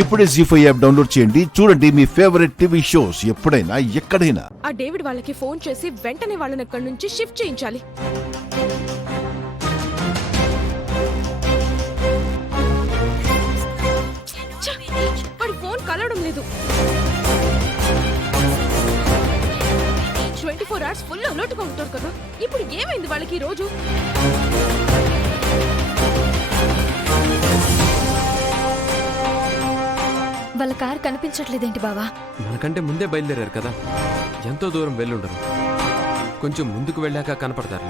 ఇప్పుడే జీ5 app download చేయండి. చూడండి మీ ఫేవరెట్ టీవీ షోస్ ఎప్పుడైనా ఎక్కడైనా. ఆ డేవిడ్ వాళ్ళకి ఫోన్ చేసి వెంటనే వాళ్ళని అక్కడి నుంచి షిఫ్ట్ చేయించాలి. వాడి ఫోన్ కలవడం లేదు. 24 hours ఫుల్ అలర్ట్ గా ఉంటారు కదా. ఇప్పుడు ఏమైంది వాళ్ళకి ఈ రోజు? వాళ్ళ కారు కనిపించట్లేదేంటి బావా? మనకంటే ముందే బయలుదేరారు కదా, ఎంతో దూరం వెళ్ళుండరు. కొంచెం ముందుకు వెళ్ళాక కనపడతారు.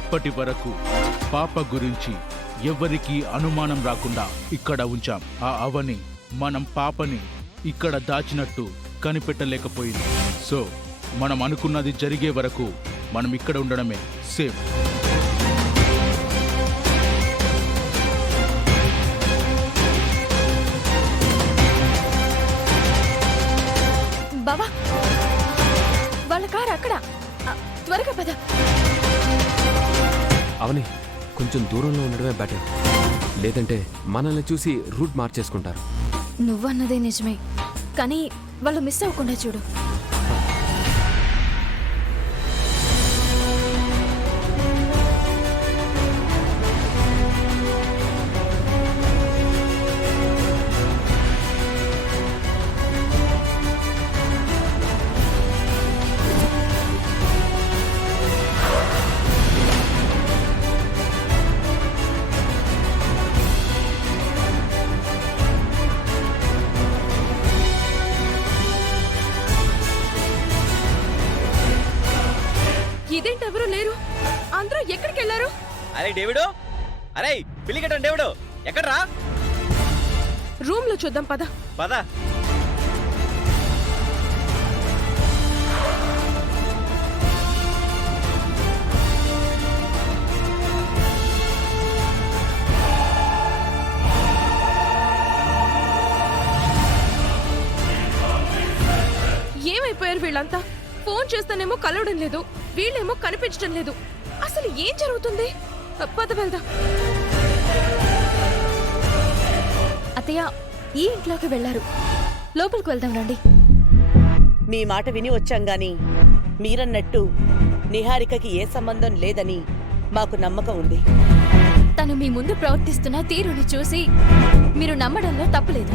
ఇప్పటి వరకు పాప గురించి ఎవరికీ అనుమానం రాకుండా ఇక్కడ ఉంచాం. ఆ అవని మనం పాపని ఇక్కడ దాచినట్టు కనిపెట్టలేకపోయింది. సో మనం అనుకున్నది జరిగే వరకు మనం ఇక్కడ ఉండడమే సేఫ్. బావా, వాళ్ళ కారు అక్కడ. త్వరగా పద. అవని కొంచెం దూరంలో ఉండడమే బెటర్, లేదంటే మనల్ని చూసి రూట్ మార్చేసుకుంటారు. నువ్వన్నదే నిజమే, కానీ వాళ్ళు మిస్ అవ్వకుండా చూడు. ఇదేంటి ఎవరు లేరు? అందరూ ఎక్కడికి వెళ్ళారు? అరే డేవిడు, అరే పిల్లికటం డేవిడు, ఎక్కడ్రా? రూమ్ లో చూద్దాం పద. పద. ఏమైపోయారు వీళ్ళంతా? ఫోన్ చేస్తానేమో కలవడం లేదు, వీళ్ళేమో కనిపించడం లేదు. అసలు ఏం జరుగుతుంది? పద వెళ్దాం. అత్తయ్య, ఈ ఇంట్లోకి వెళ్లారు. లోపలికి వెళ్దాం రండి. మీ మాట విని వచ్చాం గాని మీరన్నట్టు నిహారికకి ఏ సంబంధం లేదని మాకు నమ్మకం ఉంది. తను మీ ముందు ప్రవర్తిస్తున్న తీరుని చూసి మీరు నమ్మడంలో తప్పులేదు,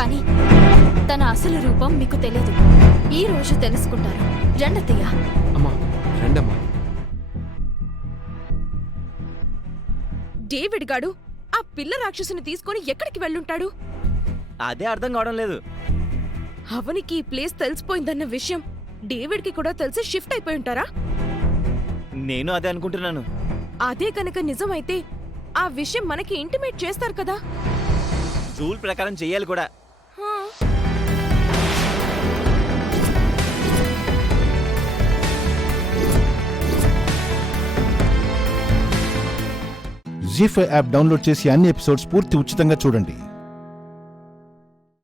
కానీ తన అసలు రూపం మీకు తెలియదు. ఈ రోజు తెలుసుకుంటారు. రండత్తయ్య. అమ్మా రండమ్మా. డేవిడ్ గాడు ఆ పిల్ల రాక్షసుని తీసుకొని ఎక్కడికి వెళ్ళుంటాడు? అదే అర్థం కావడం లేదు. అవనికి ఈ ప్లేస్ తెలిసిపోయిందన్న విషయం డేవిడ్ కి కూడా తెలిసి షిఫ్ట్ అయిపోయి ఉంటారా? నేను అదే అనుకుంటున్నాను. అదే కనుక నిజమైతే ఆ విషయం మనకి ఇంటిమేట్ చేస్తారు కదా. రూల్ ప్రకారం చెయ్యాలి కూడా. జీ5 యాప్ డౌన్లోడ్ చేసి అన్ని ఎపిసోడ్స్ పూర్తి ఉచితంగా చూడండి.